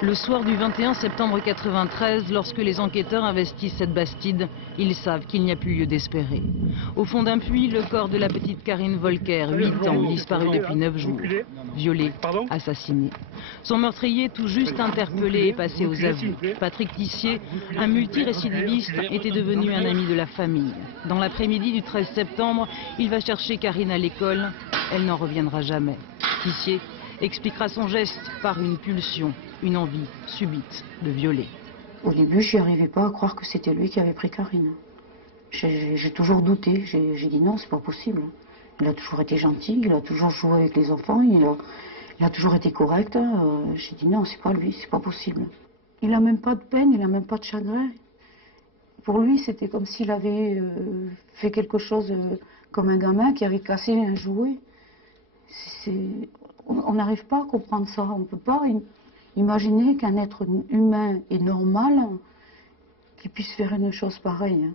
Le soir du 21 septembre 93, lorsque les enquêteurs investissent cette bastide, ils savent qu'il n'y a plus lieu d'espérer. Au fond d'un puits, le corps de la petite Karine Volker, 8 ans, disparue depuis 9 jours. Violée, assassinée. Son meurtrier, tout juste interpellé, est passé aux aveux. Patrick Tissier, un multirécidiviste, était devenu un ami de la famille. Dans l'après-midi du 13 septembre, il va chercher Karine à l'école. Elle n'en reviendra jamais. Tissier expliquera son geste par une pulsion, une envie subite de violer. Au début, je n'y arrivais pas à croire que c'était lui qui avait pris Karine. J'ai toujours douté, j'ai dit non, c'est pas possible. Il a toujours été gentil, il a toujours joué avec les enfants, il a toujours été correct. J'ai dit non, c'est pas lui, c'est pas possible. Il n'a même pas de peine, il n'a même pas de chagrin. Pour lui, c'était comme s'il avait fait quelque chose comme un gamin qui avait cassé un jouet. On n'arrive pas à comprendre ça, on ne peut pas imaginer qu'un être humain et normal qui puisse faire une chose pareille.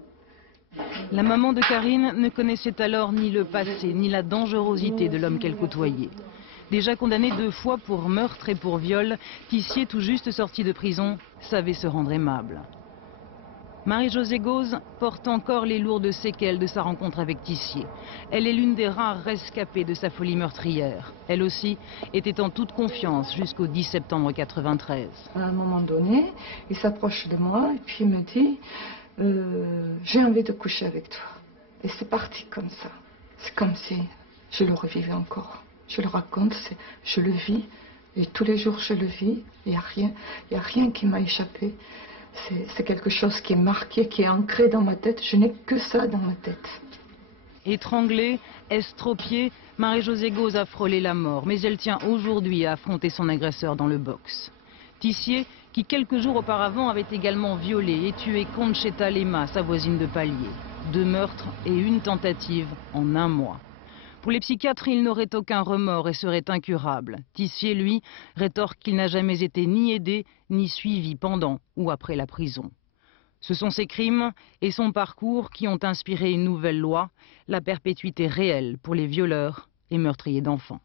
La maman de Karine ne connaissait alors ni le passé, ni la dangerosité de l'homme qu'elle côtoyait. Déjà condamné 2 fois pour meurtre et pour viol, Tissier, tout juste sorti de prison, savait se rendre aimable. Marie-Josée Gauze porte encore les lourdes séquelles de sa rencontre avec Tissier. Elle est l'une des rares rescapées de sa folie meurtrière. Elle aussi était en toute confiance jusqu'au 10 septembre 93. À un moment donné, il s'approche de moi et puis il me dit j'ai envie de coucher avec toi. Et c'est parti comme ça. C'est comme si je le revivais encore. Je le raconte, je le vis. Et tous les jours je le vis. Il n'y a rien qui m'a échappé. C'est quelque chose qui est marqué, qui est ancré dans ma tête. Je n'ai que ça dans ma tête. Étranglée, estropiée, Marie-Josée Gauze a frôlé la mort. Mais elle tient aujourd'hui à affronter son agresseur dans le box. Tissier, qui quelques jours auparavant avait également violé et tué Concheta Lema, sa voisine de palier. 2 meurtres et une tentative en 1 mois. Pour les psychiatres, il n'aurait aucun remords et serait incurable. Tissier, lui, rétorque qu'il n'a jamais été ni aidé, ni suivi pendant ou après la prison. Ce sont ses crimes et son parcours qui ont inspiré une nouvelle loi, la perpétuité réelle pour les violeurs et meurtriers d'enfants.